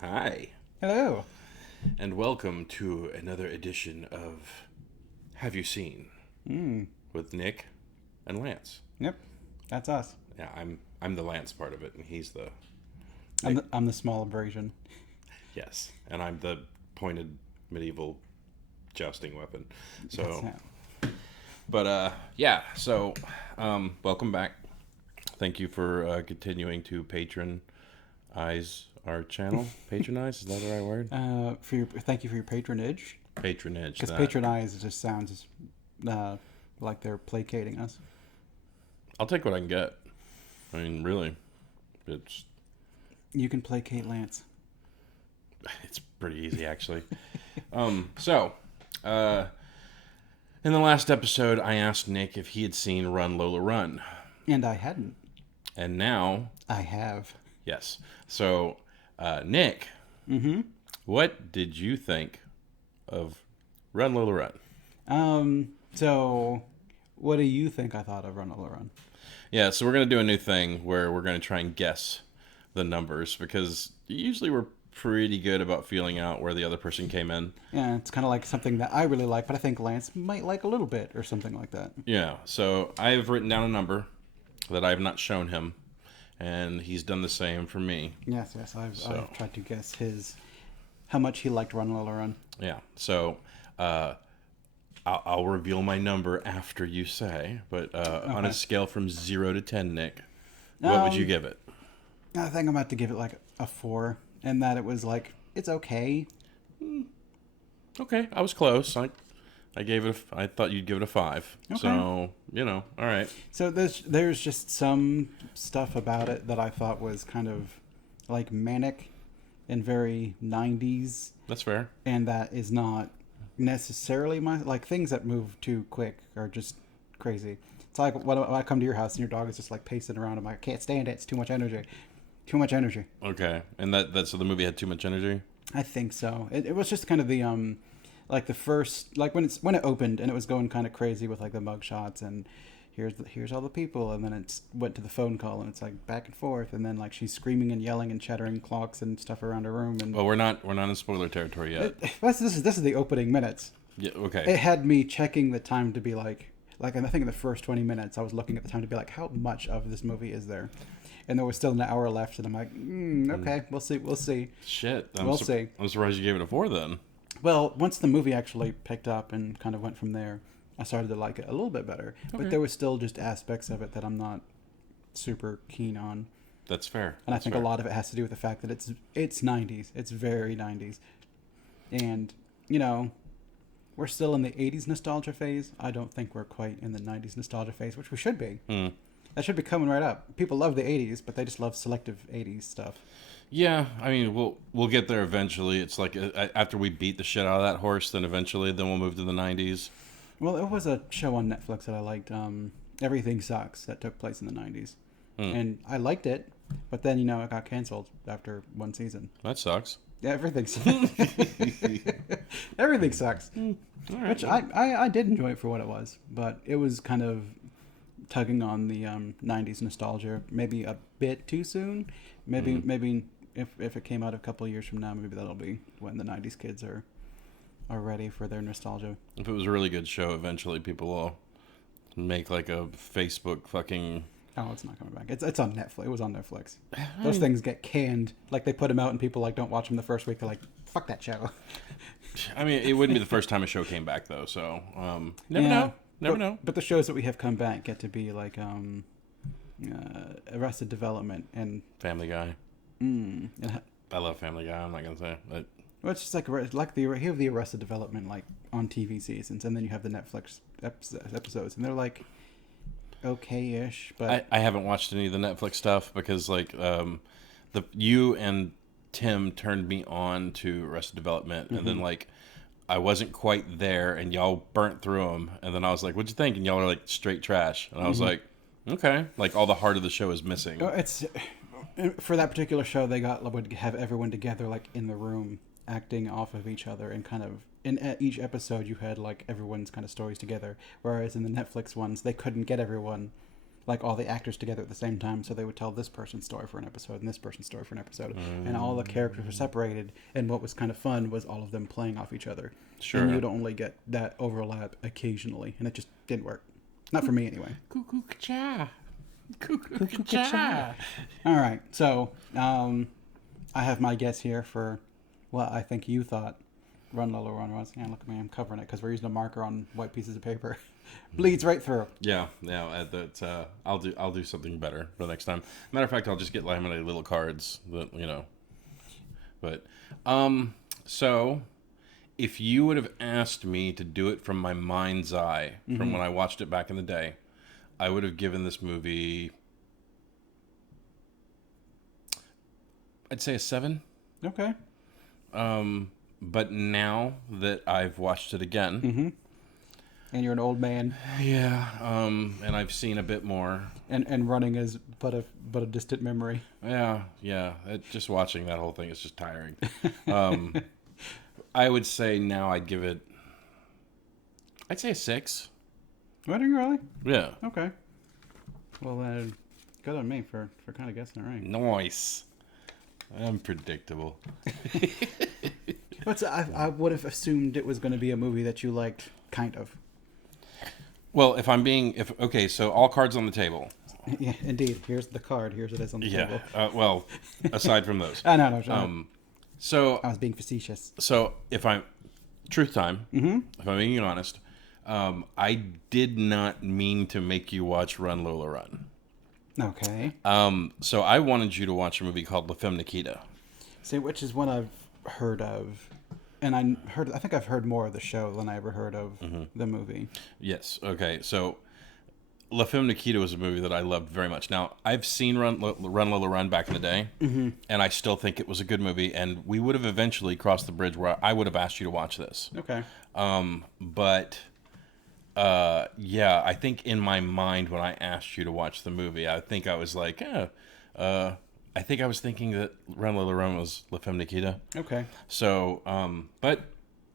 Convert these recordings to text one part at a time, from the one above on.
Hi, Hello. and welcome to another edition of Have You Seen Mm. with Nick and Lance. Yep, that's us. Yeah, I'm the Lance part of it, and he's the I'm Nick. the small version. Yes, and I'm the pointed medieval jousting weapon. That's So, him. yeah. So, welcome back. Thank you for continuing to patronize our channel. Patronize, is that the right word? Thank you for your patronage. Patronage. Because That patronize just sounds uh, like they're placating us. I'll take what I can get. I mean, really, it's You can placate Lance. it's pretty easy actually. So, uh, in the last episode, I asked Nick if he had seen Run Lola Run, And I hadn't. and now, I have. yes. So, Nick, Mm-hmm. what did you think of Run Lola Run? So, what do you think I thought of Run Lola Run? Yeah, so we're gonna do a new thing where we're gonna try and guess the numbers because usually we're pretty good about feeling out where the other person came in. Yeah, it's kind of like something that I really like, but I think Lance might like a little bit or something like that. Yeah, so I've written down a number that I have not shown him, and he's done the same for me. Yes, yes. So I've tried to guess how much he liked Run Lola Run. yeah, so uh, I'll reveal my number after you say, but on a Okay. scale from 0 to 10, Nick, what would you Um, give it? I think I'm about to give it like a 4, and that it was like it's okay. Okay, I was close. I gave it. I thought you'd give it a 5. Okay. So all right, So there's just some stuff about it that I thought was kind of like manic and very 90s, that's fair. and that is not necessarily my like things that move too quick are just crazy. It's like when I come to your house and your dog is just like pacing around. I'm like, I can't stand it. It's too much energy. Too much energy. Okay, and that so the movie had too much energy. I think so. It was just kind of the like the first like when it opened and it was going kind of crazy with like the mug shots and here's all the people, and then it went to the phone call and it's like back and forth, and then like she's screaming and yelling and chattering clocks and stuff around her room, and Well, we're not in spoiler territory yet. this is the opening minutes. Yeah. Okay. It had me checking the time to be like I think in the first 20 minutes I was looking at the time to be like, how much of this movie is there? And there was still an hour left, and I'm like, okay, we'll see. Shit. We'll see. I'm surprised you gave it a 4 then. Well, once the movie actually picked up and kind of went from there, I started to like it a little bit better. But Okay. there was still just aspects of it that I'm not super keen on. That's fair. And I That's think a fair. lot of it has to do with the fact that it's 90s. It's very 90s. And, you know, we're still in the 80s nostalgia phase. I don't think we're quite in the 90s nostalgia phase, which we should be. Hmm. That should be coming right up. People love the 80s, but they just love selective 80s stuff. Yeah, I mean, we'll get there eventually. It's like after we beat the shit out of that horse, then eventually, then we'll move to the 90s. Well, it was a show on Netflix that I liked, Everything Sucks, that took place in the 90s. Hmm. And I liked it, but then, it got canceled after one season. That sucks. Yeah, everything sucks. Everything sucks. All right. Which I did enjoy it for what it was, but it was kind of tugging on the 90s nostalgia maybe a bit too soon. Maybe if it came out a couple of years from now, maybe that'll be when the 90s kids are ready for their nostalgia. If it was a really good show, eventually people will make like a Facebook fucking. Oh, it's not coming back. It's on Netflix. It was on Netflix. I Those mean, things get canned. Like they put them out and people like don't watch them the first week. They're like, fuck that show. it wouldn't be the first time a show came back though. So never Yeah. know. Never but, know. But the shows that we have come back get to be like Arrested Development and Family Guy. mm, and I love Family Guy. I'm not gonna say. But well, it's just like you have the Arrested Development like on TV seasons, and then you have the Netflix episodes, and they're like okay-ish, but I haven't watched any of the Netflix stuff because like the you and Tim turned me on to Arrested Development, and then like I wasn't quite there, and y'all burnt through them, and then I was like, "What'd you think?" And y'all were like, "Straight trash," and I was like, "Okay." Like all the heart of the show is missing. it's for that particular show they would have everyone together like in the room acting off of each other, and kind of in each episode you had like everyone's kind of stories together, whereas in the Netflix ones they couldn't get everyone like all the actors together at the same time, so they would tell this person's story for an episode and this person's story for an episode, and all the characters were separated. And what was kind of fun was all of them playing off each other. Sure. And you'd only get that overlap occasionally, and it just didn't work. Not for me anyway. Cuckoo cha. Cuckoo cha. All right, so I have my guess here for what I think you thought Run Lola Run was. Yeah, look at me, I'm covering it because we're using a marker on white pieces of paper. Bleeds right through. Yeah. That's I'll do something better for the next time. Matter of fact, I'll just get laminated little cards that But so if you would have asked me to do it from my mind's eye, from when I watched it back in the day, I would have given this movie, I'd say a 7. Okay. But now that I've watched it again, And you're an old man, yeah, and I've seen a bit more, and running is but a distant memory. yeah, just watching that whole thing is just tiring. I would say now I'd say a 6. What, are you really? Yeah. Okay. Well, then, good on me for kind of guessing it right. Nice. Unpredictable. But I would have assumed it was going to be a movie that you liked, kind of. Well, okay, so all cards on the table. Yeah, indeed. Here's the card. Here's it is on the table. Well, aside from those. No. So I was being facetious. So truth time, if I'm being honest, I did not mean to make you watch Run Lola Run. Okay. So I wanted you to watch a movie called La Femme Nikita. See, which is one I've heard of. And I think I've heard more of the show than I ever heard of the movie. Yes. Okay. So La Femme Nikita was a movie that I loved very much. Now, I've seen Run Lola Run back in the day, and I still think it was a good movie, and we would have eventually crossed the bridge where I would have asked you to watch this. Okay. Yeah, I think in my mind when I asked you to watch the movie, I think I was like, I think I was thinking that Run Lola Run was La Femme Nikita. Okay. So, but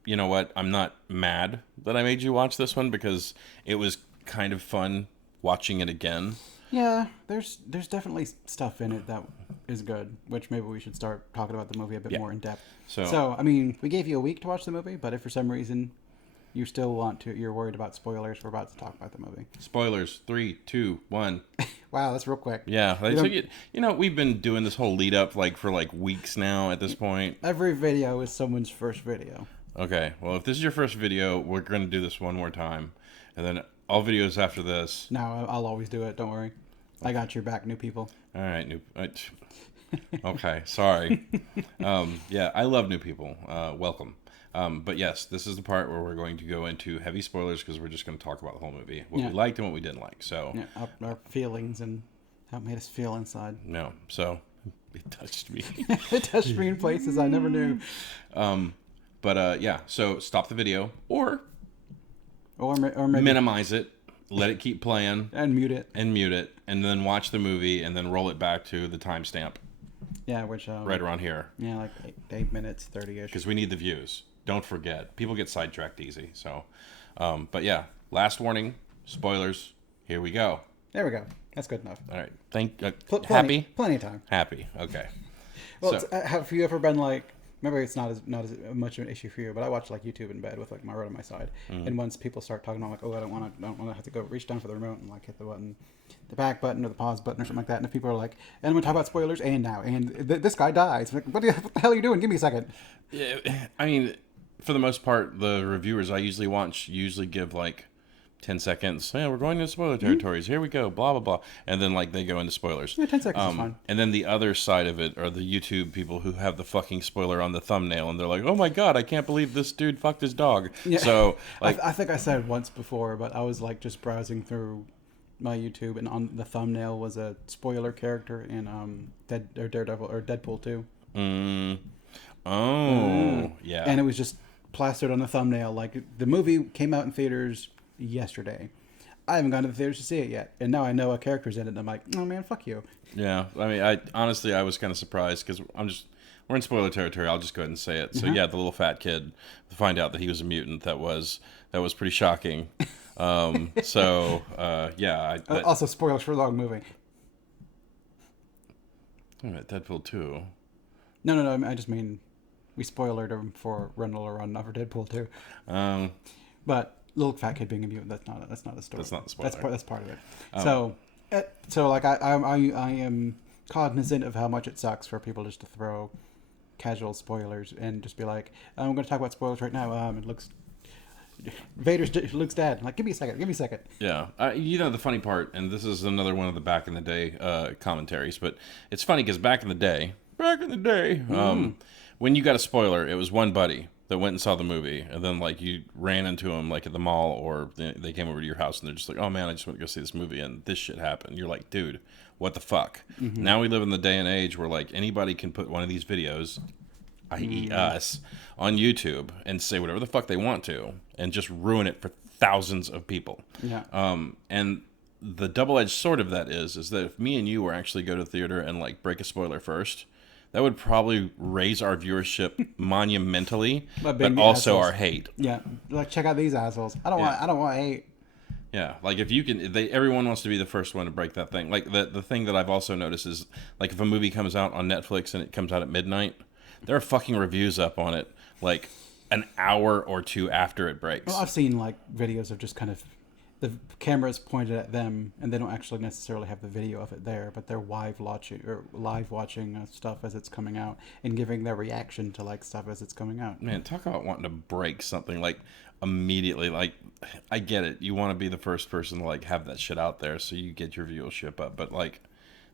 you know what? I'm not mad that I made you watch this one because it was kind of fun watching it again. Yeah, there's definitely stuff in it that is good, which maybe we should start talking about the movie a bit more in depth. So, I mean, we gave you a week to watch the movie, but if for some reason you still you're worried about spoilers, we're about to talk about the movie. Spoilers, 3, 2, 1. Wow, that's real quick. Yeah, we've been doing this whole lead up for weeks now at this point. Every video is someone's first video. Okay, well, if this is your first video, we're going to do this one more time. And then all videos after this. No, I'll always do it. Don't worry. I got your back, new people. All right, okay, sorry. Yeah, I love new people. Welcome. But yes, this is the part where we're going to go into heavy spoilers because we're just going to talk about the whole movie. What we liked and what we didn't like. So yeah, our feelings and how it made us feel inside. No, so it touched me. It touched me in places I never knew. Yeah, so stop the video or maybe minimize it, let it keep playing, and mute it, and then watch the movie and then roll it back to the timestamp. Yeah, which right around here. Yeah, like 8 minutes 30ish. Because we need the views. Don't forget, people get sidetracked easy. So, but yeah, last warning, spoilers. Here we go. There we go. That's good enough. All right. Happy? Plenty of time. Happy. Okay. Well, have you ever been like? Maybe it's not as much of an issue for you, but I watch YouTube in bed with my remote on my side, and once people start talking, I'm like, oh, I don't want to have to go reach down for the remote and hit the button, the back button or the pause button or something like that. And if people are like, and I'm gonna talk about spoilers, and now, and this guy dies, like, what the hell are you doing? Give me a second. Yeah, I mean, for the most part, the reviewers I usually give 10 seconds. Yeah, we're going into spoiler territories. Here we go. Blah, blah, blah. And then they go into spoilers. Yeah, 10 seconds is fine. And then the other side of it are the YouTube people who have the fucking spoiler on the thumbnail. And they're like, oh my God, I can't believe this dude fucked his dog. Yeah. So, I think I said it once before, but I was just browsing through my YouTube, and on the thumbnail was a spoiler character in Daredevil or Deadpool 2. Yeah. And it was just plastered on the thumbnail. The movie came out in theaters yesterday. I haven't gone to the theaters to see it yet, and now I know a character's in it, and I'm like, oh man, fuck you. Yeah, I mean, I honestly I was kind of surprised because we're in spoiler territory. I'll just go ahead and say it. So yeah, the little fat kid, to find out that he was a mutant, that was pretty shocking. Yeah. Also, spoilers for a long movie. All right, Deadpool 2. No. I just mean we spoiled him for Run Lola Run, not for Deadpool 2. But little fat kid being a mutant, that's not a story. That's not the spoiler. That's part of it. So like I am cognizant of how much it sucks for people just to throw casual spoilers and just be like, I'm going to talk about spoilers right now. It looks looks dead. I'm like, give me a second. Yeah, the funny part, and this is another one of the back in the day commentaries, but it's funny because back in the day, when you got a spoiler, it was one buddy that went and saw the movie, and then like you ran into him like at the mall, or they came over to your house and they're just like, oh man, I just want to go see this movie and this shit happened. You're like, dude, what the fuck? Now we live in the day and age where like anybody can put one of these videos, i.e. us, on YouTube and say whatever the fuck they want to and just ruin it for thousands of people. Yeah. And the double-edged sword of that is that if me and you were actually go to the theater and like break a spoiler first, that would probably raise our viewership monumentally, but also our hate. Yeah, like check out these assholes. I don't want hate. Yeah, like if you can, everyone wants to be the first one to break that thing. Like the thing that I've also noticed is like if a movie comes out on Netflix and it comes out at midnight, there are fucking reviews up on it like an hour or two after it breaks. Well, I've seen like videos of just kind of the cameras pointed at them, and they don't actually necessarily have the video of it there, but they're live watching stuff as it's coming out and giving their reaction to like stuff as it's coming out. Man, talk about wanting to break something like immediately. Like, I get it. You want to be the first person to like have that shit out there so you get your viewership up, but like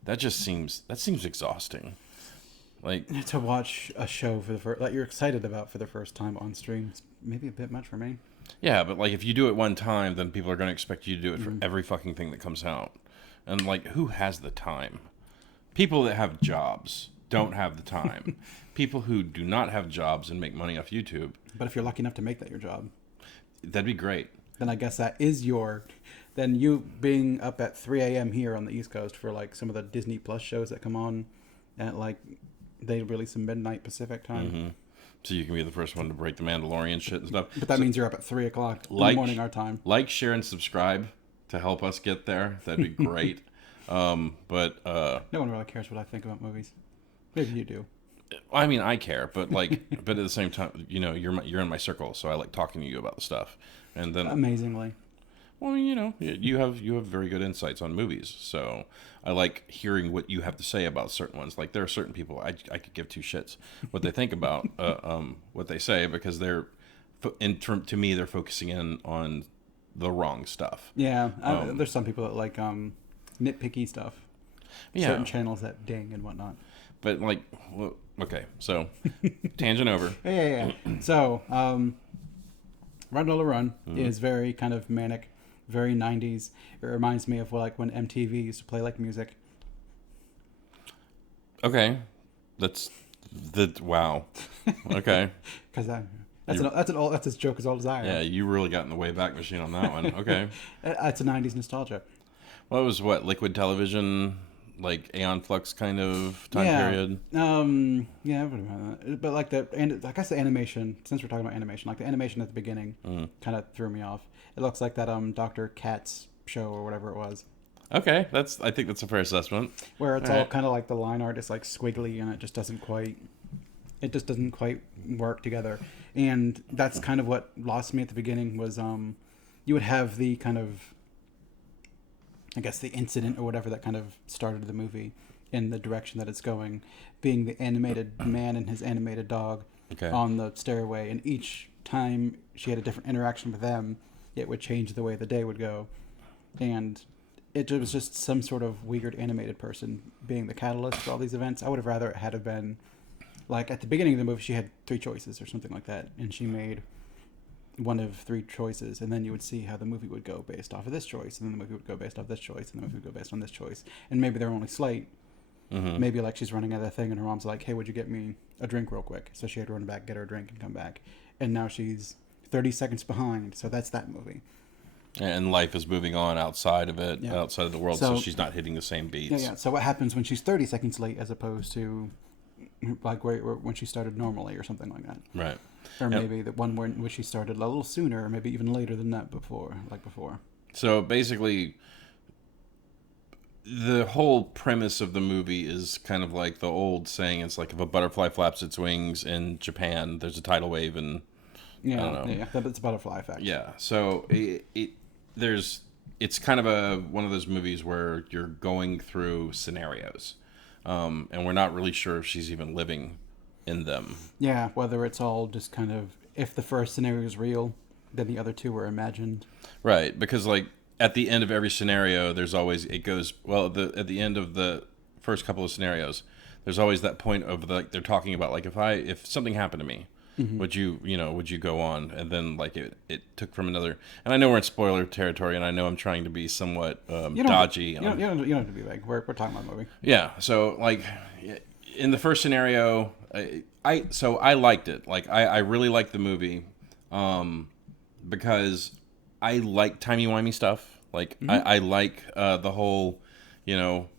that seems exhausting. Like to watch a show for the first that you're excited about for the first time on stream is maybe a bit much for me. Yeah, but like if you do it one time, then people are going to expect you to do it for every fucking thing that comes out. And like, who has the time? People that have jobs don't have the time. People who do not have jobs and make money off YouTube. But if you're lucky enough to make that your job, that'd be great. Then I guess that is then you being up at 3 a.m. here on the East Coast for like some of the Disney Plus shows that come on at like they release in midnight Pacific time. Mm-hmm. So you can be the first one to break the Mandalorian shit and stuff. But that means you're up at 3 o'clock in the morning our time. Like, share, and subscribe to help us get there. That'd be great. No one really cares what I think about movies. Maybe you do. I mean, I care, but like, but at the same time, you're in my circle, so I like talking to you about the stuff. And then amazingly. Well, you have very good insights on movies, so I like hearing what you have to say about certain ones. Like there are certain people I could give two shits what they think about what they say because to me they're focusing in on the wrong stuff. Yeah, there's some people that like nitpicky stuff. Yeah. Certain channels that ding and whatnot. But like, well, okay, so tangent over. Yeah. So, Run Lola Run is very kind of manic. Very 90s. It reminds me of like when MTV used to play like music. Okay, that's wow. Okay, because that's as joke as old as I am. Yeah, you really got in the Wayback Machine on that one. Okay, it's a 90s nostalgia. Well, it was Liquid Television, like Aeon Flux kind of time period. But like I guess the animation. Since we're talking about animation, like the animation at the beginning kind of threw me off. It looks like that Dr. Katz show or whatever it was. Okay, I think that's a fair assessment. Where it's all kind of like the line art is like squiggly and it just doesn't quite work together. And that's kind of what lost me at the beginning was you would have the kind of, I guess, the incident or whatever that kind of started the movie in the direction that it's going, being the animated man and his animated dog on the stairway. And each time she had a different interaction with them, it would change the way the day would go. And it was just some sort of weird animated person being the catalyst for all these events. I would have rather it had been, like, at the beginning of the movie, she had 3 choices or something like that. And she made one of 3 choices. And then you would see how the movie would go based off of this choice. And then the movie would go based off this choice. And the movie would go based on this choice. And maybe they're only slight. Mm-hmm. Maybe, like, she's running out of that thing and her mom's like, hey, would you get me a drink real quick? So she had to run back, get her a drink, and come back. And now she's 30 seconds behind. So that's that movie. And life is moving on outside of it, Yeah. outside of the world, so So she's not hitting the same yeah, beats. yeah. So what happens when she's 30 seconds late as opposed to like when she started normally or something like that? Right. Or And maybe the one where she started a little sooner, or maybe even later than that before, like before. so basically, the whole premise of the movie is kind of like the old saying. It's like if a butterfly flaps its wings in Japan, there's a tidal wave, and I don't Yeah, know. yeah, that's a butterfly effect. Yeah. So there's it's kind of a one of those movies where you're going through scenarios, and we're not really sure if she's even living in them. Yeah, whether it's all just kind of if the first scenario is real, then the other two were imagined. Right, because like at the end of every scenario, there's always it goes well. At the end of the first couple of scenarios, there's always that point of like they're talking about like if something happened to me, would you go on? And then like it took from another. And I know we're in spoiler territory, and I know I'm trying to be somewhat You don't. dodgy. You don't have to be vague. We're talking about a movie. Yeah, so like in the first scenario, I liked it. Like I really liked the movie. Because I like timey-wimey stuff. Like, I like the whole, you know,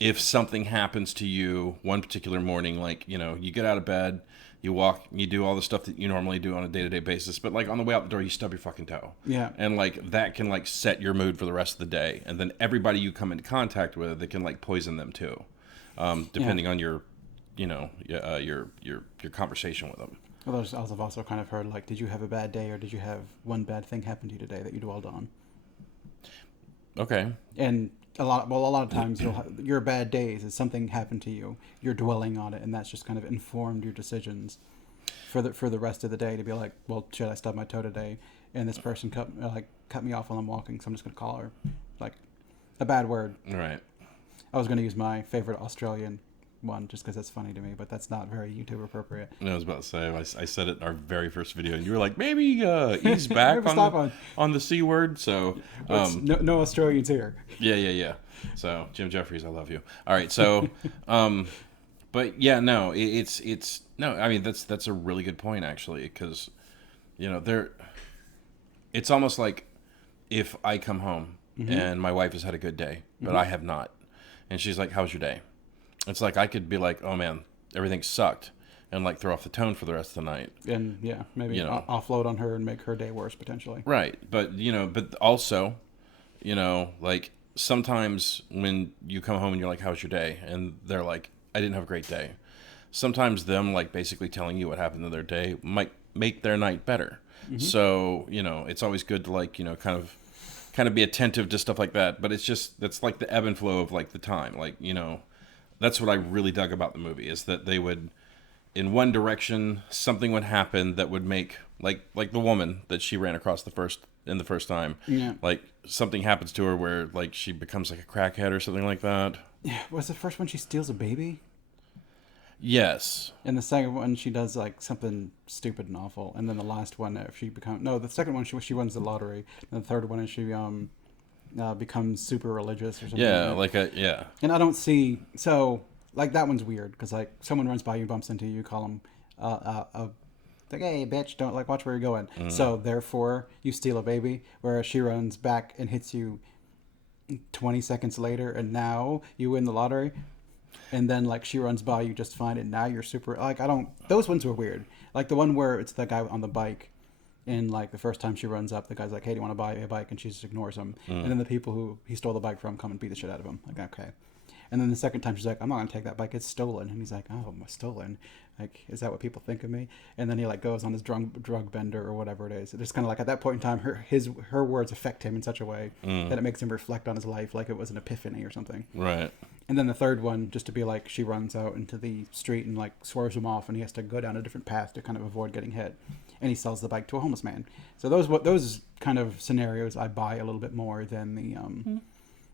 if something happens to you one particular morning, like, you get out of bed, you walk, you do all the stuff that you normally do on a day-to-day basis, but, like, on the way out the door, you stub your fucking toe. Yeah. And, like, that can, like, set your mood for the rest of the day. And then everybody you come into contact with, it can, like, poison them, too, depending on your, your conversation with them. Well, I've also kind of heard like, did you have a bad day, or did you have one bad thing happen to you today that you dwelled on? Okay. And a lot of times your bad days is something happened to you. You're dwelling on it, and that's just kind of informed your decisions for the rest of the day to be like, well, should I stub my toe today? And this person cut me off while I'm walking, so I'm just gonna call her like a bad word. Right. I was gonna use my favorite Australian one just because it's funny to me, but that's not very YouTube appropriate. I was about to say, I said it in our very first video, and you were like, maybe ease back on the C word. So, No Australians here. yeah. So, Jim Jeffries, I love you. All right, so, but yeah, no, it's no. I mean, that's a really good point actually, because it's almost like if I come home and my wife has had a good day, but I have not, and she's like, "How's your day?" It's like I could be like, "Oh man, everything sucked," and like throw off the tone for the rest of the night. And yeah, maybe offload on her and make her day worse potentially. Right, but but also, like sometimes when you come home and you're like, "How's your day?" and they're like, "I didn't have a great day." Sometimes them like basically telling you what happened to their day might make their night better. So it's always good to like kind of be attentive to stuff like that. But that's like the ebb and flow of like the time, like that's what I really dug about the movie is that they would, in one direction, something would happen that would make like the woman that she ran across the first time. Yeah. Like something happens to her where like she becomes like a crackhead or something like that. Yeah. Was the first one she steals a baby? Yes. And the second one she does like something stupid and awful. And then the last one the second one she wins the lottery. And the third one is she becomes super religious or something. Yeah, like yeah. And I don't see so like that one's weird because like someone runs by you, bumps into you, call them like, hey bitch, don't like watch where you're going. So therefore you steal a baby, whereas she runs back and hits you 20 seconds later, and now you win the lottery. And then like she runs by you just fine, and now you're super like those ones were weird. Like the one where it's the guy on the bike. And like the first time she runs up, the guy's like, "Hey, do you want to buy a bike?" And she just ignores him. And then the people who he stole the bike from come and beat the shit out of him. Like, okay. And then the second time she's like, "I'm not gonna take that bike. It's stolen." And he's like, "Oh, stolen? Like, is that what people think of me?" And then he like goes on his drug bender or whatever it is. It's kind of like at that point in time, her words affect him in such a way that it makes him reflect on his life, like it was an epiphany or something. Right. And then the third one, just to be like, she runs out into the street and like swerves him off, and he has to go down a different path to kind of avoid getting hit. And he sells the bike to a homeless man. So those kind of scenarios I buy a little bit more than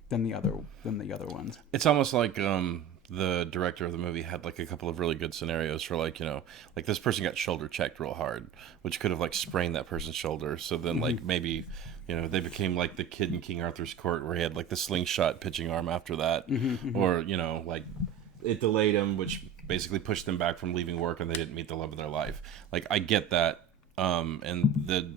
the other ones. It's almost like the director of the movie had like a couple of really good scenarios for like like this person got shoulder checked real hard, which could have like sprained that person's shoulder. So then like maybe they became like the kid in King Arthur's Court where he had like the slingshot pitching arm after that, or like it delayed him, which basically pushed them back from leaving work and they didn't meet the love of their life. Like I get that, and the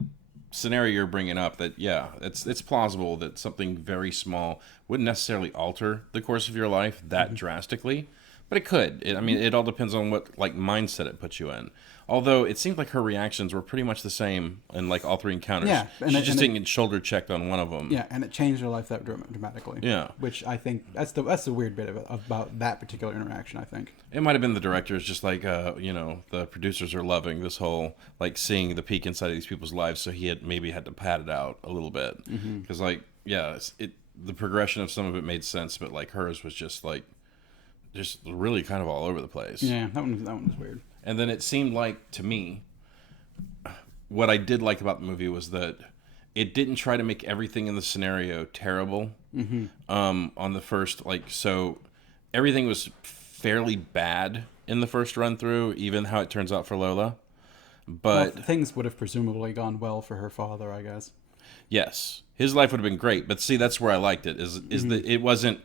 scenario you're bringing up, that yeah, it's plausible that something very small wouldn't necessarily alter the course of your life that drastically, but it could. I mean, it all depends on what like mindset it puts you in. Although it seemed like her reactions were pretty much the same in like all three encounters. Yeah, she just didn't get shoulder checked on one of them. Yeah, and it changed her life that dramatically. Yeah, which I think that's the weird bit of it, about that particular interaction. I think it might have been the directors, just like the producers are loving this whole like seeing the peek inside of these people's lives, so he had maybe had to pad it out a little bit because the progression of some of it made sense, but like hers was just really kind of all over the place. Yeah, that one was weird. And then it seemed like, to me, what I did like about the movie was that it didn't try to make everything in the scenario terrible. On the first, so everything was fairly bad in the first run through, even how it turns out for Lola. But things would have presumably gone well for her father, I guess. Yes, his life would have been great. But see, that's where I liked it. Is that it wasn't.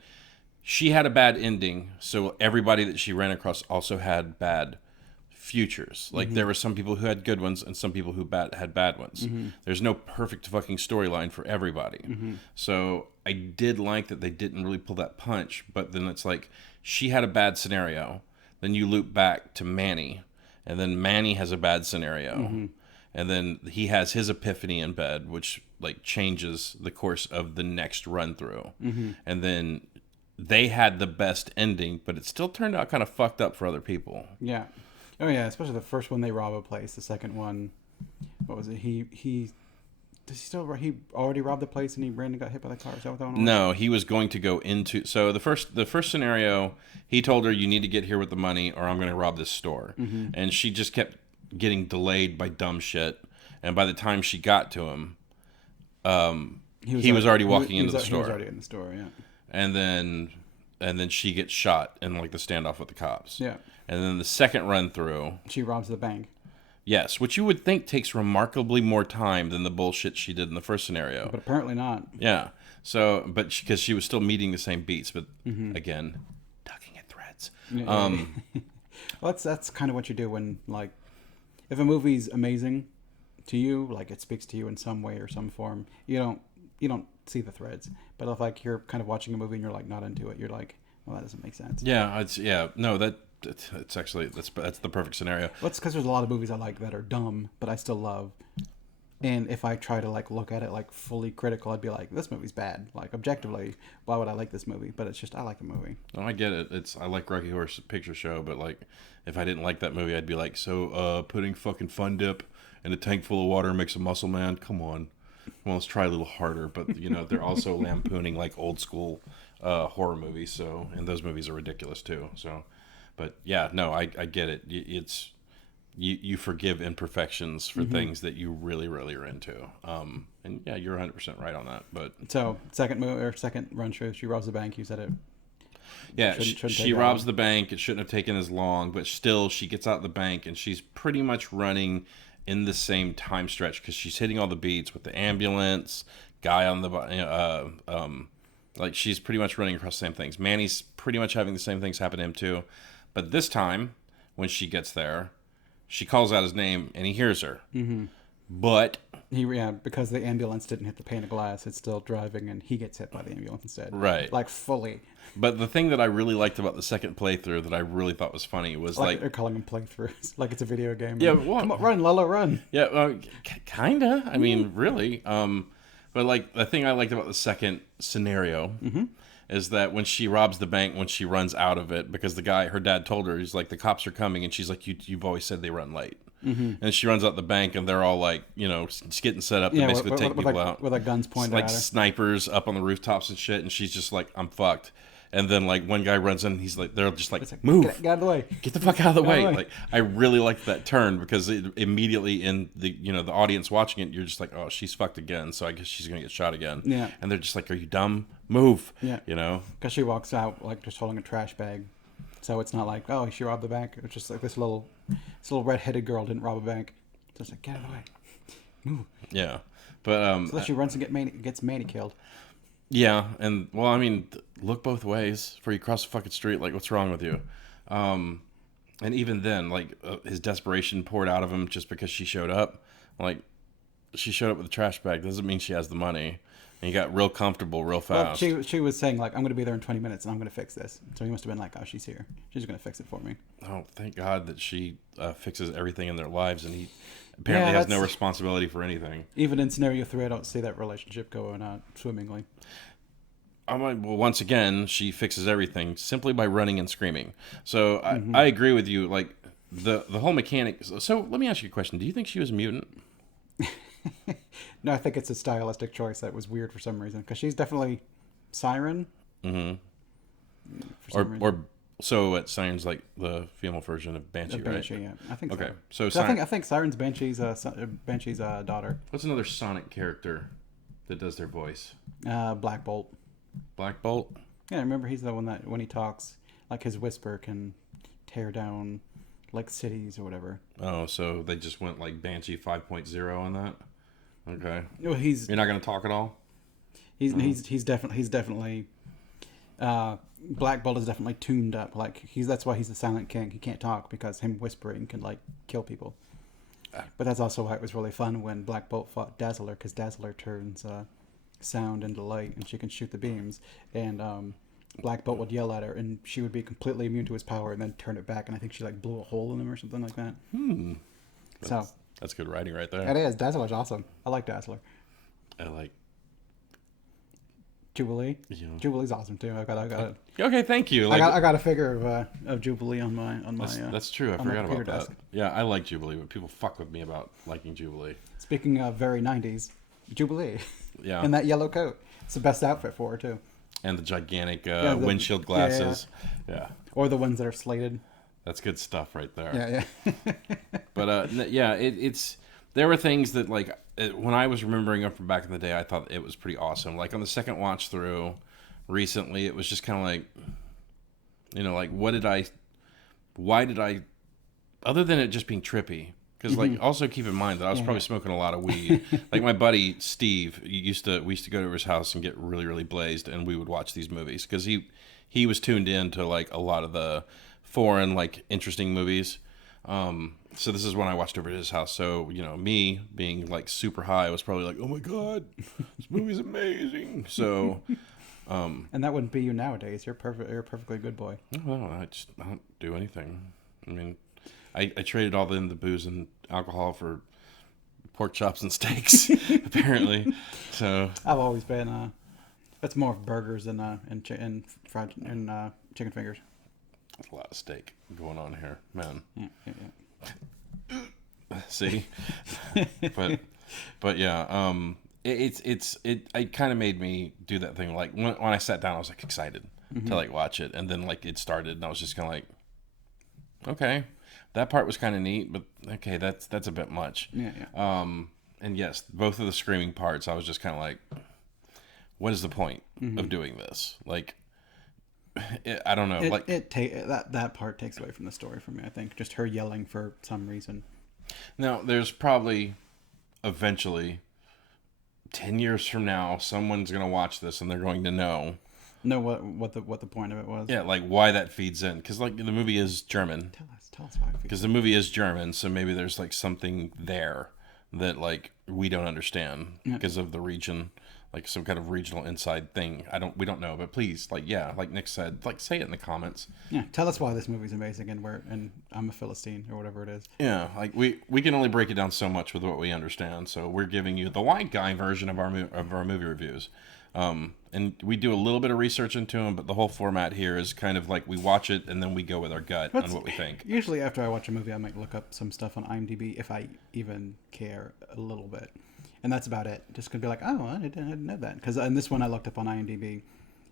She had a bad ending, so everybody that she ran across also had bad futures. Like there were some people who had good ones and some people who had bad ones. There's no perfect fucking storyline for everybody. So I did like that they didn't really pull that punch, but then it's like she had a bad scenario, then you loop back to Manny, and then Manny has a bad scenario, and then he has his epiphany in bed, which like changes the course of the next run through, and then they had the best ending, but it still turned out kind of fucked up for other people. Yeah. Oh yeah, especially the first one they rob a place. The second one, what was it? He already robbed the place and he ran and got hit by the car. Is that what that one was? No, he was going to go into. So the first scenario, he told her, "You need to get here with the money, or I'm going to rob this store." And she just kept getting delayed by dumb shit. And by the time she got to him, he was already walking into the store. He was already in the store, yeah. And then she gets shot in like the standoff with the cops. Yeah. And then the second run through, she robs the bank. Yes, which you would think takes remarkably more time than the bullshit she ddid in the first scenario. But apparently not. Yeah. So, but because she was still meeting the same beats, but again, tugging at threads. Yeah. Well, that's kind of what you do when, like, if a movie's amazing to you, like it speaks to you in some way or some form, you don't see the threads. But if like you're kind of watching a movie and you're like not into it, you're like, well, that doesn't make sense. Yeah, it's actually that's the perfect scenario. Well, it's because there's a lot of movies I like that are dumb, but I still love. And if I try to like look at it like fully critical, I'd be like, this movie's bad. Like objectively, why would I like this movie? But it's just I like the movie. Oh, I get it. I like Rocky Horror Picture Show, but like if I didn't like that movie, I'd be like, so putting fucking Fun Dip in a tank full of water makes a muscle man? Come on. Well, let's try a little harder. But they're also lampooning like old school horror movies. So and those movies are ridiculous too. So. But yeah, no, I get it. It's you forgive imperfections for things that you really, really are into. And yeah, you're 100% right on that. But so second run through, she robs the bank. You said it. Yeah, she robs the bank. It shouldn't have taken as long, but still, she gets out of the bank and she's pretty much running in the same time stretch because she's hitting all the beats with the ambulance guy on the like she's pretty much running across the same things. Manny's pretty much having the same things happen to him too. But this time, when she gets there, she calls out his name, and he hears her. But because the ambulance didn't hit the pane of glass, it's still driving, and he gets hit by the ambulance instead. Right. Like, fully. But the thing that I really liked about the second playthrough that I really thought was funny was like they're calling them playthroughs, like it's a video game. Yeah, well, come on, run, Lola, run. Yeah, kinda. I mean, really. But like the thing I liked about the second scenario is that when she robs the bank, when she runs out of it, because her dad told her, he's like, the cops are coming, and she's like, you've always said they run late. And she runs out the bank, and they're all like, just getting set up to basically take people out. With their guns pointed at her. Like snipers up on the rooftops and shit, and she's just like, I'm fucked. And then like one guy runs in, and he's like, they're just like, move, get out of the way, get the fuck out of the way. Like I really liked that turn because it immediately in the the audience watching it, you're just like, oh, she's fucked again, so I guess she's gonna get shot again. Yeah. And they're just like, are you dumb? Move. Yeah. Because she walks out like just holding a trash bag, so it's not like, oh, she robbed the bank. It's just like this little red-headed girl didn't rob a bank. So it's like, get out of the way, move. Yeah. But so she runs and gets Manny killed. Yeah, and well, I mean, look both ways before you cross the fucking street. Like, what's wrong with you? And even then, like, his desperation poured out of him just because she showed up. Like, she showed up with a trash bag doesn't mean she has the money. And he got real comfortable real Well, fast. she was saying like, I'm going to be there in 20 minutes and I'm going to fix this. So he must have been like, oh, she's here. She's going to fix it for me. Oh, thank God that she fixes everything in their lives, and he apparently Yeah, has no responsibility for anything. even in scenario 3, I don't see that relationship going swimmingly. I'm like, well, once again, she fixes everything simply by running and screaming. So Mm-hmm. I agree with you. Like the whole mechanic. So let me ask you a question. Do you think she was a mutant? No, I think it's a stylistic choice that was weird for some reason because she's definitely Siren. Mm-hmm. For some reason. Or so it sounds like the female version of Banshee, Banshee, right? yeah, I think Okay, so. so I think Siren's Banshee's daughter. what's another Sonic character that does their voice? Black Bolt. Black Bolt. Yeah, remember he's the one that when he talks, like his whisper can tear down like cities or whatever. Oh, so they just went like Banshee 5.0 on that. Okay, Well, you're not gonna talk at all. he's definitely Black Bolt is definitely tuned up. Like that's why he's the Silent King. He can't talk because him whispering can like kill people. But that's also why it was really fun when Black Bolt fought Dazzler because Dazzler turns sound into light and she can shoot the beams. And Black Bolt would yell at her and she would be completely immune to his power and then turn it back. And I think she like blew a hole in him or something like that. That's good writing right there. It is. Dazzler's awesome. I like Dazzler. I like. Jubilee. Yeah. Jubilee's awesome too. I got Okay, thank you. Like, I got a figure of Jubilee on my that's true. I on my forgot computer about that. desk. Yeah, I like Jubilee, but people fuck with me about liking Jubilee. Speaking of very 90s, Jubilee. Yeah. In that yellow coat. It's the best outfit for her too. And the gigantic the windshield glasses. Yeah. Or the ones that are slated. That's good stuff right there. Yeah. But yeah, it's there were things that like when I was remembering them from back in the day, I thought it was pretty awesome. Like on the second watch through recently, it was just kind of like, like why did I, other than it just being trippy. Because like, also keep in mind that I was probably smoking a lot of weed. Like my buddy Steve, we used to go to his house and get really, really blazed, and we would watch these movies because he was tuned in to like a lot of the foreign like interesting movies. So this is when I watched over at his house. So me being like super high was probably like, oh my god, this movie's amazing. So. And that wouldn't be you nowadays. You're perfect. You're a perfectly good boy. No, I don't do anything. I mean, I traded all the booze and alcohol for pork chops and steaks, apparently. So I've always been. It's more of burgers and fried and chicken fingers. that's a lot of steak going on here, man. Yeah. See, but yeah, it kind of made me do that thing. Like when I sat down, I was like excited to like watch it, and then like it started, and I was just kind of like, okay, that part was kind of neat, but okay, that's a bit much. Yeah. And yes, both of the screaming parts, I was just kind of like, what is the point of doing this? Like, I don't know. That part takes away from the story for me. I think just her yelling for some reason. Now, there's probably eventually 10 years from now, someone's going to watch this and they're going to know what the point of it was. Yeah, like why that feeds in. Because like the movie is German. Tell us why. Because the movie is German, so maybe there's like something there that like we don't understand because of the region, like some kind of regional inside thing. We don't know, but please, like like Nick said, like say it in the comments. Yeah, tell us why this movie's amazing and I'm a Philistine or whatever it is. Yeah, like we can only break it down so much with what we understand, so we're giving you the white guy version of our movie reviews. And we do a little bit of research into them, but the whole format here is kind of like we watch it and then we go with our gut on what we think. Usually after I watch a movie, I might look up some stuff on IMDb if I even care a little bit. And that's about it. Just gonna be like, oh, I didn't know that. Because in this one, I looked up on IMDb,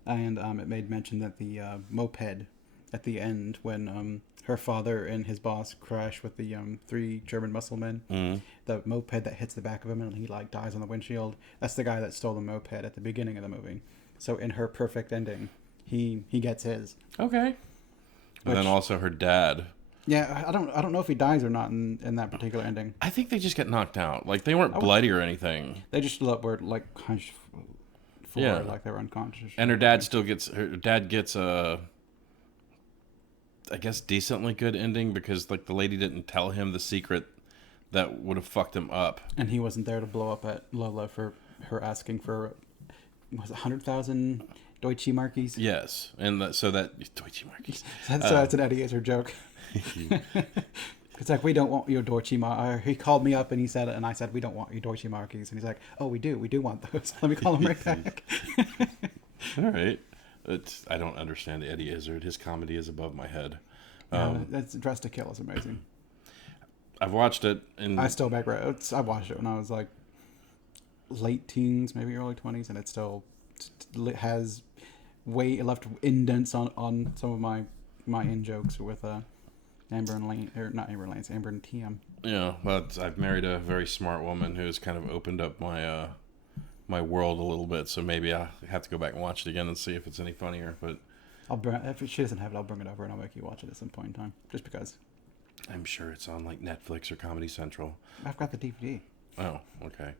and it made mention that the moped at the end, when her father and his boss crash with the 3 German muscle men, the moped that hits the back of him and he like dies on the windshield. That's the guy that stole the moped at the beginning of the movie. So in her perfect ending, he gets his. Okay. And then also her dad. Yeah, I don't know if he dies or not in that particular ending. I think they just get knocked out. Like they weren't bloody or anything. They just were like hunched forward, like they were unconscious. And her dad gets a, I guess, decently good ending because like the lady didn't tell him the secret that would have fucked him up. And he wasn't there to blow up at Lola for her asking for, was it 100,000 Deutsche Markies? Yes, and so that Deutsche Markies. So that's an Eddie Izzard joke. It's like, we don't want your Deutsche Markies. He called me up and he said, and I said, we don't want your Deutsche Markies. And he's like, oh, we do want those. Let me call him right back. All right. I don't understand Eddie Izzard. His comedy is above my head. That's Dressed to Kill is amazing. I've watched it, and I still make I watched it when I was like late teens, maybe early 20s, and it still has left indents on some of my in jokes with Amber and Lane, or not Amber and Lane, Amber and TM. Yeah, but I've married a very smart woman who's kind of opened up my my world a little bit. So maybe I have to go back and watch it again and see if it's any funnier. But if she doesn't have it, I'll bring it over and I'll make you watch it at some point in time, just because. I'm sure it's on like Netflix or Comedy Central. I've got the DVD. Oh, okay.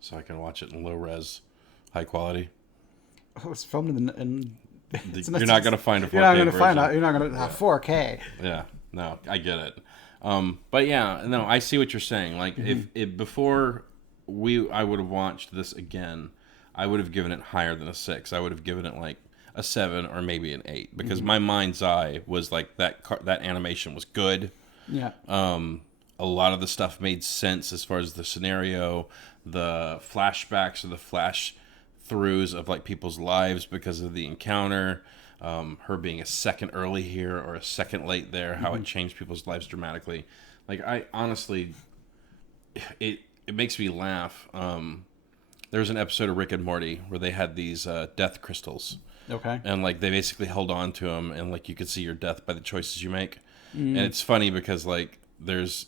So I can watch it in low res, high quality. Oh, it's filmed in you're not going to find a 4K You're not going to version. find out. You're not going to have 4K. Yeah, no, I get it. But yeah, no, I see what you're saying. Like if before I would have watched this again, I would have given it higher than a 6. I would have given it like a 7 or maybe an 8 because my mind's eye was like that animation was good. Yeah. A lot of the stuff made sense as far as the scenario, the flashbacks or the flash throughs of like people's lives because of the encounter, her being a second early here or a second late there, how it changed people's lives dramatically. Like I honestly, it makes me laugh. There was an episode of Rick and Morty where they had these death crystals. Okay. And like they basically held on to them, and like you could see your death by the choices you make. And it's funny because like there's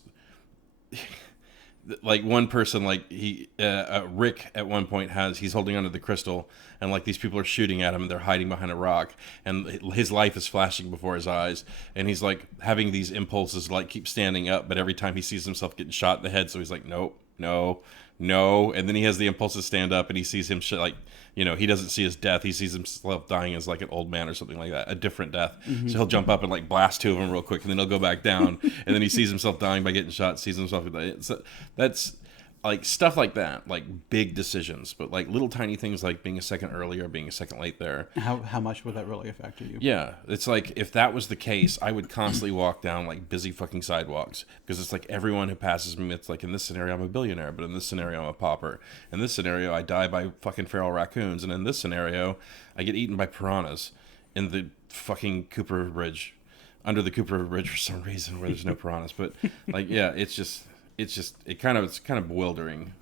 like one person, like Rick at one point he's holding onto the crystal, and like these people are shooting at him and they're hiding behind a rock, and his life is flashing before his eyes, and he's like having these impulses to like keep standing up, but every time he sees himself getting shot in the head, so he's like nope, no, and then he has the impulse to stand up, and he sees him like, you know, he doesn't see his death, he sees himself dying as like an old man or something like that, a different death. So he'll jump up and like blast 2 of them real quick, and then he'll go back down, and then he sees himself dying by getting shot, sees himself so that's like stuff like that, like big decisions, but like little tiny things like being a second early or being a second late there. How much would that really affect you? Yeah, it's like if that was the case, I would constantly walk down like busy fucking sidewalks, because it's like everyone who passes me, it's like in this scenario I'm a billionaire, but in this scenario I'm a pauper. In this scenario I die by fucking feral raccoons, and in this scenario I get eaten by piranhas in the fucking Cooper River Bridge, under the Cooper River Bridge for some reason where there's no piranhas. But like yeah, it's kind of bewildering.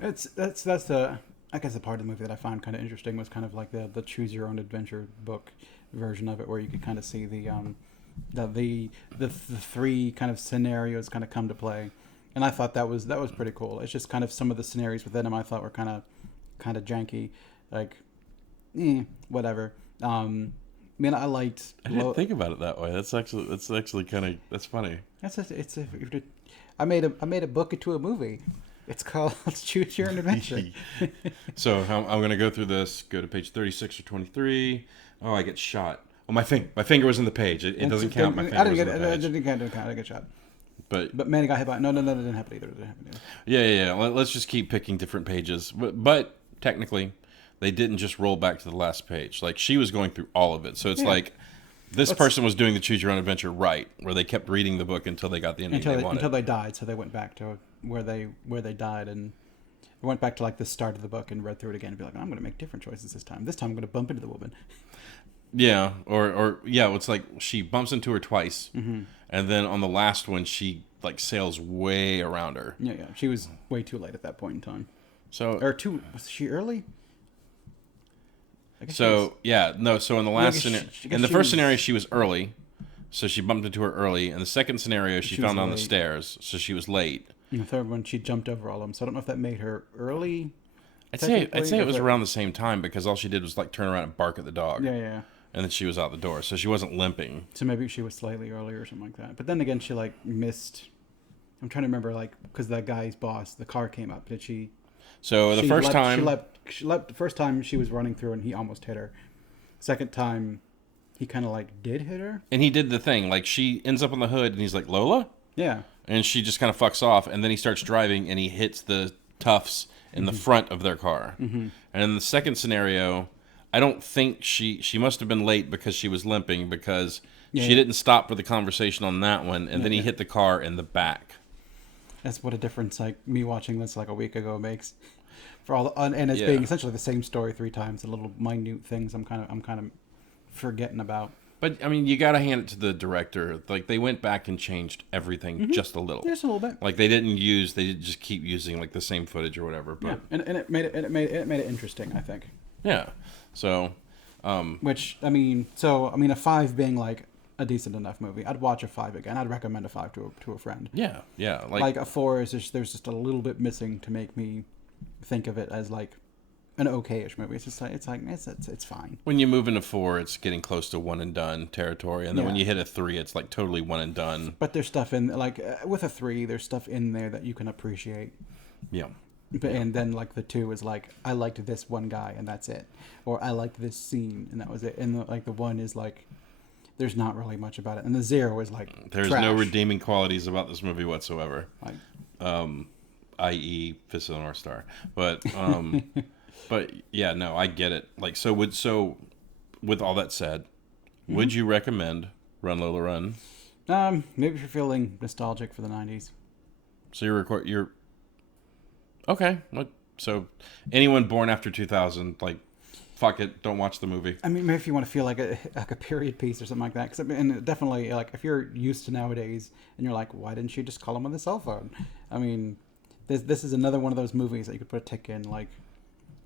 That's the, I guess the part of the movie that I found kind of interesting was kind of like the choose your own adventure book version of it, where you could kind of see the 3 kind of scenarios kind of come to play, and I thought that was pretty cool. It's just kind of some of the scenarios within them I thought were kind of janky, like whatever. I mean, I didn't think about it that way. That's actually kind of, that's funny. I made a book into a movie. It's called Choose Your Own Adventure. So I'm going to go through this. Go to page 36 or 23. Oh, I get shot. Oh, my finger was in the page. It doesn't count. My finger was in the page. I didn't count. I get shot. But Manny got hit by. No, that didn't happen either. Yeah. Let's just keep picking different pages. But technically, they didn't just roll back to the last page. Like she was going through all of it. So it's like this person was doing the Choose Your Own Adventure right, where they kept reading the book until they got the ending they wanted. Until they died. So they went back to where they died, and went back to like the start of the book and read through it again and be like, I'm going to make different choices this time. This time I'm going to bump into the woman. Yeah, or it's like she bumps into her twice, and then on the last one she like sails way around her. Yeah. She was way too late at that point in time. So was she early? So in the last scenario, in the first scenario she was early, so she bumped into her early. In the second scenario she found on the stairs, so she was late. In the third one she jumped over all of them, so I don't know if that made her early. I'd say it was around the same time, because all she did was like turn around and bark at the dog. Yeah. And then she was out the door, so she wasn't limping. So maybe she was slightly earlier or something like that. But then again, she like missed. I'm trying to remember, like, because that guy's boss, the car came up. Did she? So the first time she leapt. The first time she was running through and he almost hit her. Second time, he kind of like did hit her. And he did the thing, like she ends up on the hood and he's like, Lola? Yeah. and she just kind of fucks off, and then he starts driving, and he hits the toughs in the front of their car. And in the second scenario, I don't think she must have been late because she was limping, because she didn't stop for the conversation on that one, and then he hit the car in the back. That's what a difference like me watching this like a week ago makes. For all and it's being essentially the same story 3 times, the little minute things I'm kind of forgetting about. But I mean, you got to hand it to the director. Like, they went back and changed everything just a little. Just a little bit. Like, they didn't just keep using like the same footage or whatever. But and it made it interesting, I think. Yeah. So, which I mean, a 5 being like a decent enough movie, I'd watch a 5 again. I'd recommend a 5 to a friend. Yeah. Like a 4 is there's just a little bit missing to make me think of it as like an okay-ish movie. It's just like it's fine. When you move into 4, it's getting close to one and done territory, and then when you hit a 3, it's like totally one and done. But there's stuff in like with a 3, there's stuff in there that you can appreciate. Yeah. But and then like the 2 is like, I liked this one guy and that's it, or I liked this scene and that was it. And the 1 is like, there's not really much about it, and the 0 is like there's trash. no redeeming qualities about this movie whatsoever. Like, i.e. Fist of the North Star. But but yeah, no, I get it. Like, so with all that said, would you recommend Run Lola Run? Maybe if you're feeling nostalgic for the 90s. So you're okay. So anyone born after 2000, like, fuck it, don't watch the movie. I mean, maybe if you want to feel like a period piece or something like that. Cause and definitely, like, if you're used to nowadays and you're like, why didn't she just call him on the cell phone? I mean, this is another one of those movies that you could put a tick in. Like,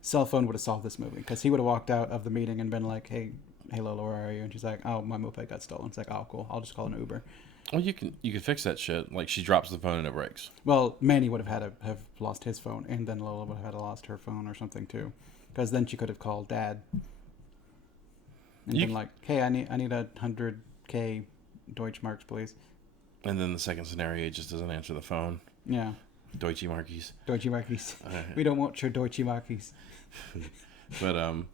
cell phone would have solved this movie, because he would have walked out of the meeting and been like, hey Lola, where are you? And she's like, oh, my moped got stolen. It's like, oh, cool, I'll just call an Uber. Well, you can fix that shit. Like, she drops the phone and it breaks. Well, Manny would have had to have lost his phone, and then Lola would have had to lost her phone or something too, because then she could have called Dad and been like, hey, I need 100K Deutschmarks, please. And then the second scenario, he just doesn't answer the phone. Yeah. Deutsche Markies. We don't want your Deutsche Markies. But all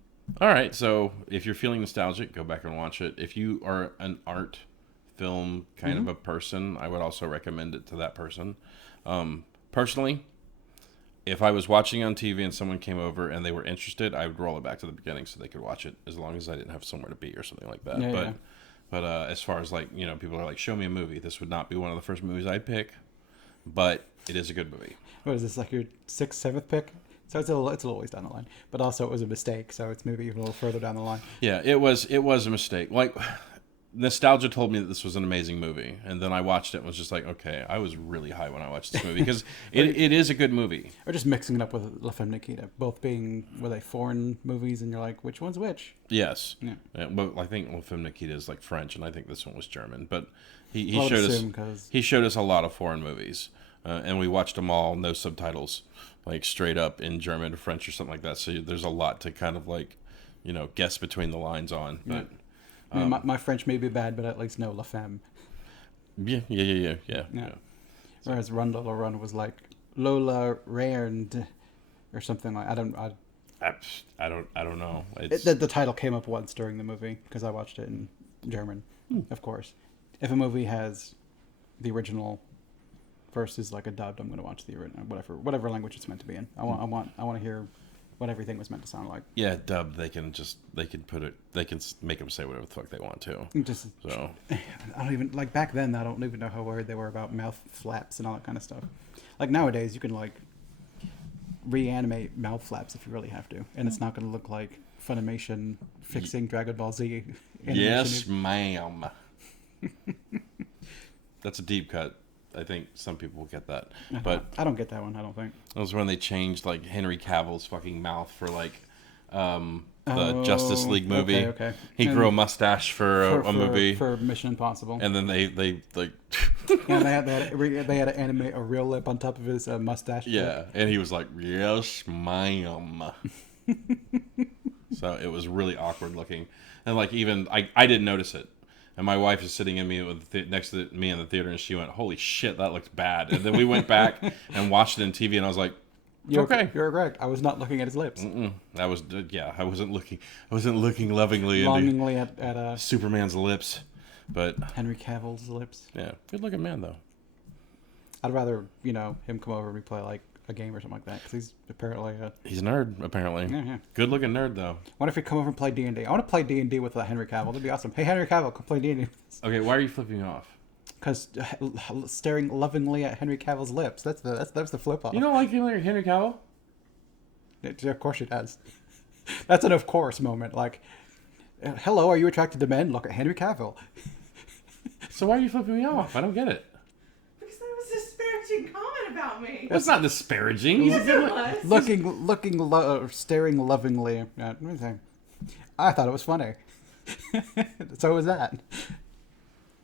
right. So if you're feeling nostalgic, go back and watch it. If you are an art film kind of a person, I would also recommend it to that person. Personally, if I was watching on TV and someone came over and they were interested, I would roll it back to the beginning so they could watch it, as long as I didn't have somewhere to be or something like that. But as far as, like, you know, people are like, show me a movie, this would not be one of the first movies I'd pick, but it is a good movie. What is this, like your 6th, 7th pick? So it's a little ways down the line, but also it was a mistake, so it's maybe even a little further down the line. Yeah, it was a mistake. Like, nostalgia told me that this was an amazing movie, and then I watched it and was just like, okay, I was really high when I watched this movie, because it is a good movie. Or just mixing it up with La Femme Nikita, both being, were they foreign movies, and you're like, which one's which? Yes. Yeah. But I think La Femme Nikita is like French, and I think this one was German. But he showed us a lot of foreign movies, and we watched them all, no subtitles, like straight up in German or French or something like that. So there's a lot to kind of, like, you know, guess between the lines on. But. Yeah. I mean, my French may be bad, but at least know La Femme. Yeah. Whereas Run Lola Run was like Lola Run or something like. I don't know. The title came up once during the movie because I watched it in German, of course. If a movie has the original versus like a dubbed, I'm going to watch the original, whatever language it's meant to be in. I want to hear what everything was meant to sound like. Yeah, dubbed. They can make them say whatever the fuck they want to. So I don't even, like, back then, I don't even know how worried they were about mouth flaps and all that kind of stuff. Like, nowadays you can, like, reanimate mouth flaps if you really have to, and it's not going to look like Funimation fixing Dragon Ball Z animation. Yes, ma'am. That's a deep cut. I think some people will get that, but I don't get that one. I don't think it was when they changed, like, Henry Cavill's fucking mouth for, like, the Justice League movie. Okay. He grew a mustache for a movie for Mission Impossible, and then they like yeah, they had to animate a real lip on top of his mustache. Yeah, lip. And he was like, "Yes, ma'am." So it was really awkward looking, and like even I didn't notice it. And my wife is sitting next to me in the theater, and she went, "Holy shit, that looks bad." And then we went back and watched it on TV, and I was like, "Okay, you're correct. I was not looking at his lips." I wasn't looking lovingly at Superman's lips, but Henry Cavill's lips. Yeah, good looking man though. I'd rather him come over and we play like a game or something like that because he's apparently He's a nerd, apparently. yeah. Good looking nerd, though. What if we come over and play D&D? I want to play D&D with Henry Cavill. That'd be awesome. Hey, Henry Cavill, come play D&D. Okay, why are you flipping me off? Because staring lovingly at Henry Cavill's lips. That's the flip off. You don't like Henry Cavill? Of course she does. That's an of course moment. Like, hello, are you attracted to men? Look at Henry Cavill. So why are you flipping me off? I don't get it. Because that was a disparaging comment about me. That's not disparaging. He's a Yes, good it was. Staring lovingly at. What is that? I thought it was funny. So was that.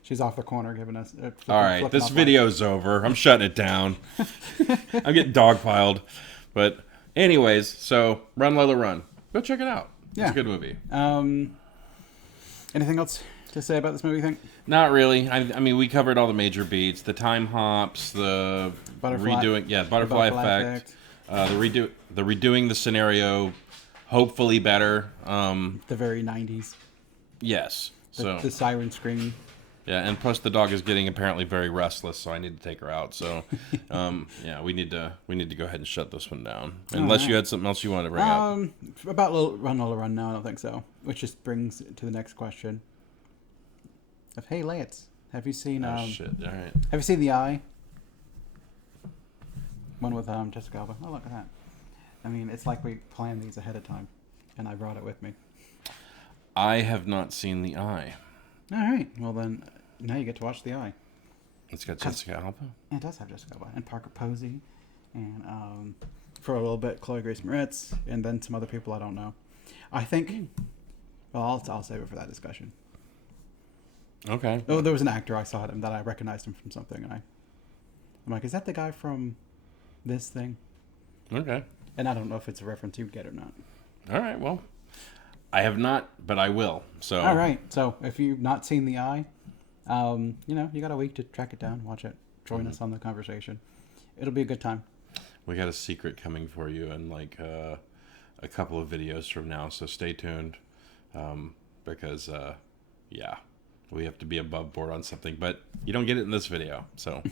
She's off the corner giving us. All right, this video's over. I'm shutting it down. I'm getting dogpiled. But anyways, so Run Lola Run. Go check it out. Yeah. It's a good movie. Anything else to say about this movie, you think? Not really. I mean, we covered all the major beats, the time hops, the Butterfly effect, the redoing the scenario, hopefully better. The very 90s. Yes. So The siren scream. yeah, and plus the dog is getting apparently very restless, so I need to take her out. So yeah, we need to go ahead and shut this one down. Unless you had something else you wanted to bring up. About Run Lola Run, no, I don't think so. Which just brings it to the next question. Hey, Lance, have you seen Oh shit! All right. have you seen The Eye? One with Jessica Alba. Oh, look at that. I mean, it's like we planned these ahead of time, and I brought it with me. I have not seen The Eye. All right. Well, then, now you get to watch The Eye. It's got Jessica Alba. It does have Jessica Alba and Parker Posey, and for a little bit, Chloe Grace Moretz, and then some other people I don't know. I think. Well, I'll save it for that discussion. Okay. Oh, there was an actor I saw him that I recognized him from something, and I'm like, is that the guy from this thing? Okay. And I don't know if it's a reference you'd get or not. All right. Well, I have not, but I will. So. All right. So if you've not seen The Eye, you got a week to track it down, watch it, join us on the conversation. It'll be a good time. We got a secret coming for you in like a couple of videos from now, so stay tuned. Because yeah, we have to be above board on something, but you don't get it in this video. So.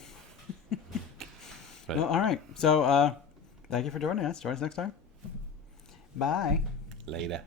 Well, all right. So thank you for joining us. Join us next time. Bye. Later.